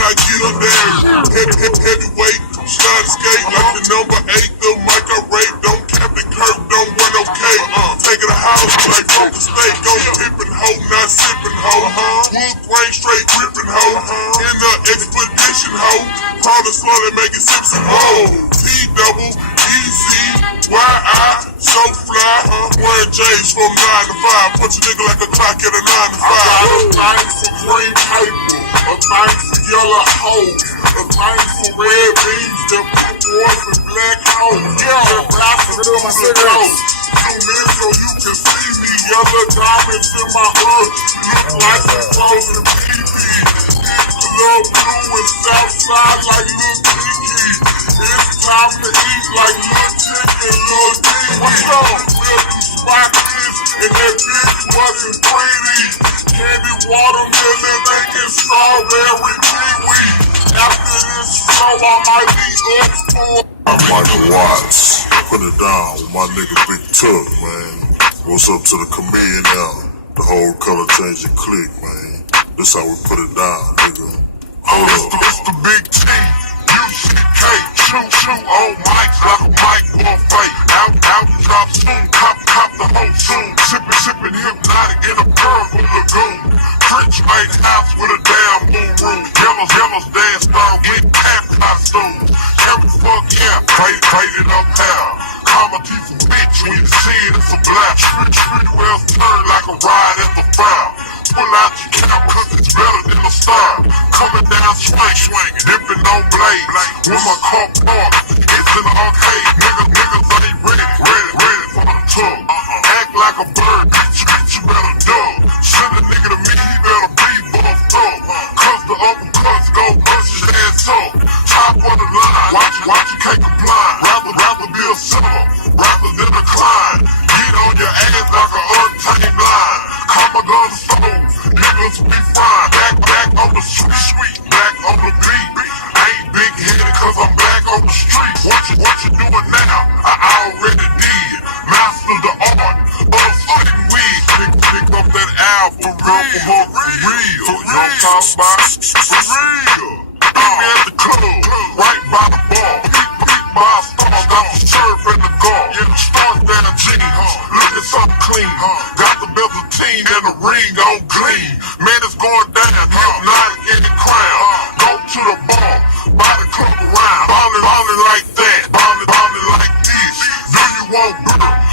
I get them down. Heavyweight, slide skate like the number 8. The mic I rape, don't cap the curb, don't run okay. Take it a house like broke the steak. Go tipping hoe, not sipping hoe. Wood grain straight gripping hoe. In the expedition hoe. Powder slowly make it Simpson hoe. T-double, easy, Y-I, so fly. Wearing J's from 9 to 5. Punch a nigga like a clock at a 9 to 5. I got a thing for green paper, a thing for yellow hoes, a thing for red beans, them boys and black hoes. Yeah, black for the cigarettes. Zoom in so you can see me. Yellow diamonds in my hood, look like some frozen pee-pee. Club blue and south side like Lil Kiki. It's time to eat like Lil Chicken, Lil D. What's up? We'll do spot this and that bitch wasn't pretty. Candy watermelon, thinking strawberry kiwi. After this show, I might be up for. I'm Michael Watts. Put it down with my nigga Big Tuck, man. What's up to the chameleon now? The whole color changing clique, man. This how we put it down, nigga. It's the Big T, UCK, shoot on mics like a mic buffet. Out, drop soon, cop the whole soon. Sippin' hypnotic in a purple lagoon. French made house with a damn moon room. Yellows dance star with half costume. Every fuck yeah, faded up there. Comedy for bitch when you see it, it's a black. Street wells turn like a ride at the fire. Pull out your cap cause it's better than a star. Coming down swinging, dipping on blade. With my car parked, it's in the arcade. Niggas ain't ready for the tug. Act like a bird, bitch, you better duck. Send a nigga to me, he better be buffed up. Cause the uppercuts go bust his ass up. Top of the line, watch you can't comply. Rather be a sinner, rather than a climb. Get on your ass like an untamed line. Call my gun stone, niggas be fine. Back on the street, back on the beat. I ain't big headed cause I'm back on the street. What you doing now? I already did. Master the art of fucking weed. Pick up that album for real. Don't talk about for real. Meet me at the club, right by the bar. Peep by a star, got the surf in the guard. Yeah, stars down jeans, looking something clean. Got the bezel team and the ring on gleam. Man, it's going down, hypnotic in the crown. Go to the bar, buy the club around. Ballin' like that, ballin' like this. Do you want beer?